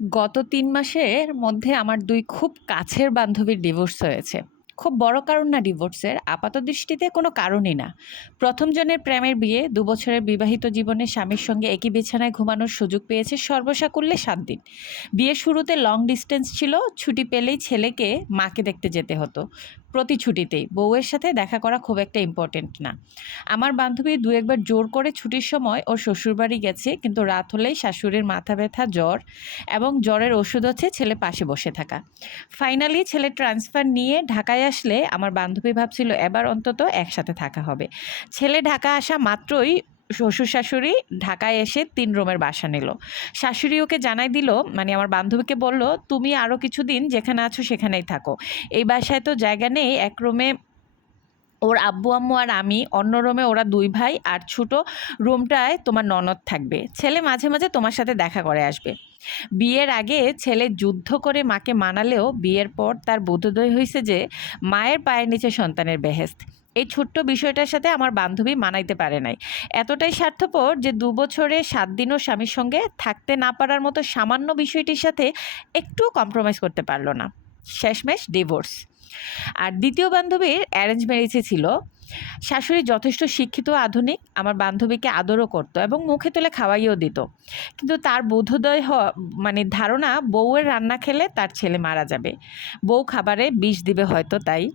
গত তিন মাসের মধ্যে আমার দুই খুব কাছের বান্ধবীর ডিভোর্স হয়েছে। খুব বড় কারণ না ডিভোর্সের, আপাত দৃষ্টিতে কোনো কারণই না। ১ম জনের প্রেমের বিয়ে, ২ বছরের বিবাহিত জীবনে স্বামীর সঙ্গে একই বিছানায় ঘুমানোর সুযোগ পেয়েছে সর্বসাকুল্যে সাত দিন। বিয়ের শুরুতে লং ডিস্টেন্স ছিল, ছুটি পেলেই ছেলেকে মাকে দেখতে যেতে হতো। প্রতি ছুটিতেই। বউয়ের সাথে দেখা করা খুব একটা ইম্পর্টেন্ট না। আমার বান্ধবী দু একবার জোর করে ছুটির সময় ওর শ্বশুরবাড়ি গেছে, কিন্তু রাত হলেই শাশুড়ির মাথা ব্যথা, জ্বর এবং জ্বরের ওষুধ হচ্ছে ছেলে পাশে বসে থাকা। ফাইনালি ছেলে ট্রান্সফার নিয়ে ঢাকায় আসলে আমার বান্ধবী ভাবছিল এবার অন্তত একসাথে থাকা হবে। ছেলে ঢাকা আসা মাত্রই শ্বশুর-শাশুড়ি ঢাকায় এসে তিন রুমের বাসা নিল। শাশুড়ি ওকে জানাই দিল মানে আমার বান্ধবীকে বলল, "তুমি আরও কিছুদিন যেখানে আছো সেখানেই থাকো। এই বাসায় তো জায়গা নেই, এক রুমে ওর আব্বু-আম্মু আর আমি, অন্য রুমে ওরা দুই ভাই আর ছোটো রুমটায় তোমার ননদ থাকবে। ছেলে মাঝে, মাঝে তোমার সাথে দেখা করে আসবে।" বিয়ের আগে ছেলে যুদ্ধ করে মাকে মানালেও বিয়ের পর তার বোধোদয় হইছে যে মায়ের পায়ের নিচে সন্তানের বেহেশত। এই ছোট্ট বিষয়টার সাথে আমার বান্ধবী মানাইতে পারে নাই। এতটাই স্বার্থপর যে দু বছরে সাত দিনও স্বামীর সঙ্গে থাকতে না পারার মতো সামান্য বিষয়টির সাথে একটু কম্প্রোমাইজ করতে পারল না। শেষমেশ ডিভোর্স। আর দ্বিতীয় বান্ধবীর অ্যারেঞ্জ ম্যারেজই ছিল। শাশুড়ি যথেষ্ট শিক্ষিত আধুনিক, আমার বান্ধবীকে আদরও করত এবং মুখে তুলে খাওয়াইও দিত। কিন্তু তার বোধোদয় হ মানে ধারণা বউয়ের রান্না খেলে তার ছেলে মারা যাবে। বউ খাবারে বিষ দিবে হয়তো তাই।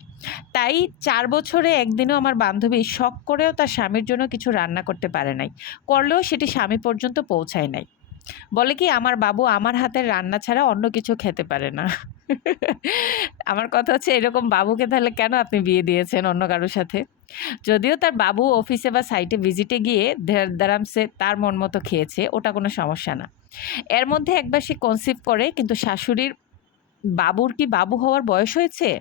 তাই চার বছরে একদিনও আমার বান্ধবী শখ করেও তার স্বামীর জন্য কিছু রান্না করতে পারে নাই। করলেও সেটি স্বামী পর্যন্ত পৌঁছায় নাই। বলে কি, "আমার বাবু আমার হাতের রান্না ছাড়া অন্য কিছু খেতে পারে না।" আমার কথা হচ্ছে এরকম বাবুকে তাহলে কেন আপনি বিয়ে দিয়েছেন অন্য কারোর সাথে? যদিও তার বাবু অফিসে বা সাইটে ভিজিটে গিয়ে ধেড়-দ্যাড়ামসে তার মন মতো খেয়েছে, ওটা কোনো সমস্যা না। এর মধ্যে একবার সে কনসিভ করে কিন্তু শাশুড়ির বাবুর কি বাবু হওয়ার বয়স হয়েছে?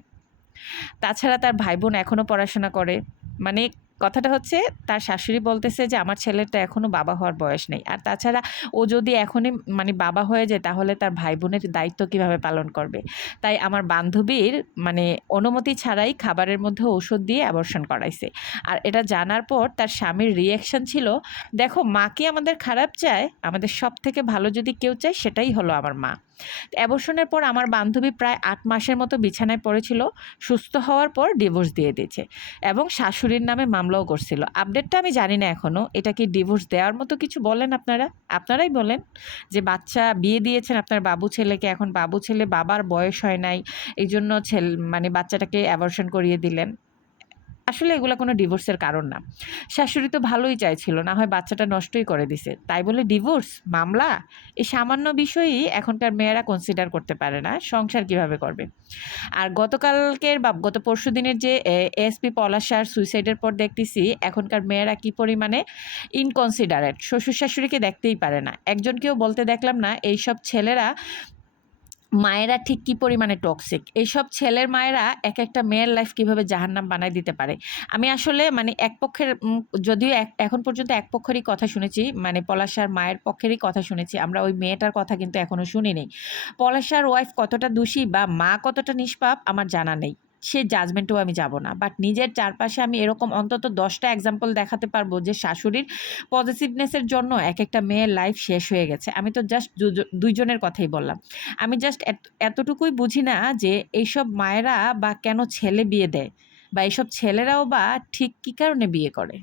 তাছাড়া তার ভাই-বোন এখনও পড়াশোনা করে। মানে কথাটা হচ্ছে তার শাশুড়ি বলতেছে যে আমার ছেলের তো এখনও বাবা হওয়ার বয়স নেই। আর তাছাড়া ও যদি এখনই মানে বাবা হয়ে যায় তাহলে তার ভাই-বোনের দায়িত্ব কীভাবে পালন করবে? তাই আমার বান্ধবীর মানে অনুমতি ছাড়াই খাবারের মধ্যে ঔষধ দিয়ে অ্যাবর্শন করাইছে। আর এটা জানার পর তার স্বামীর রিঅ্যাকশন ছিল, "দেখো মা কি আমাদের খারাপ চায়? আমাদের সব থেকে ভালো যদি কেউ চায় সেটাই হলো আমার মা।" অ্যাবর্শনের পর আমার বান্ধবী প্রায় আট মাসের মতো বিছানায় পড়েছিল। সুস্থ হওয়ার পর ডিভোর্স দিয়ে দিয়েছে এবং শাশুড়ির নামে মামলাও করছিল। আপডেটটা আমি জানি না এখনও এটা কি ডিভোর্স দেওয়ার মতো কিছু বলেন আপনারা? আপনারাই বলেন যে বাচ্চা বিয়ে দিয়েছেন আপনার বাবু ছেলেকে, এখন বাবু ছেলে বাবার বয়স হয় নাই। এই জন্য ছেলে মানে বাচ্চাটাকে অ্যাবর্শন করিয়ে দিলেন। আসলে এগুলো কোনো ডিভোর্সের কারণ না। শাশুড়ি তো ভালোই চাইছিল, না হয় বাচ্চাটা নষ্টই করে দিছে। তাই বলে ডিভোর্স? মামলা? এই সামান্য বিষয়ই এখনকার মেয়েরা কনসিডার করতে পারে না। সংসার কীভাবে করবে? আর গতকালকের বা গত পরশু দিনের যে এ এএসপি পলাশার সুইসাইডের পর দেখতেছি এখনকার মেয়েরা কি পরিমাণে ইনকনসিডারেট। শ্বশুর-শাশুড়িকে দেখতেই পারে না। একজনকেও বলতে দেখলাম না এইসব ছেলেরা মায়েরা ঠিক কী পরিমাণে টক্সিক। এইসব ছেলের মায়েরা এক একটা মেয়ের লাইফ কীভাবে জাহান্নাম বানায় দিতে পারে। আমি আসলে মানে এক পক্ষের যদিও এখন পর্যন্ত এক পক্ষেরই কথা শুনেছি, মানে পলাশার মায়ের পক্ষেরই কথা শুনেছি। আমরা ওই মেয়েটার কথা কিন্তু এখনও শুনিনি। পলাশার ওয়াইফ কতটা দোষী বা মা কতটা নিষ্পাপ আমার জানা নেই। সে জাজমেন্টেও আমি যাব না। বাট নিজের চারপাশে আমি এরকম অন্তত দশটা এক্সাম্পল দেখাতে পারব যে শাশুড়ির পজিটিভনেসের জন্য এক একটা মেয়ের লাইফ শেষ হয়ে গেছে। আমি তো জাস্ট দুইজনের ২ কথাই বললাম। আমি জাস্ট এতটুকুই বুঝি না যে এইসব মায়েরা বা কেন ছেলে বিয়ে দেয়? বা এইসব ছেলেরাও বা ঠিক কী কারণে বিয়ে করে?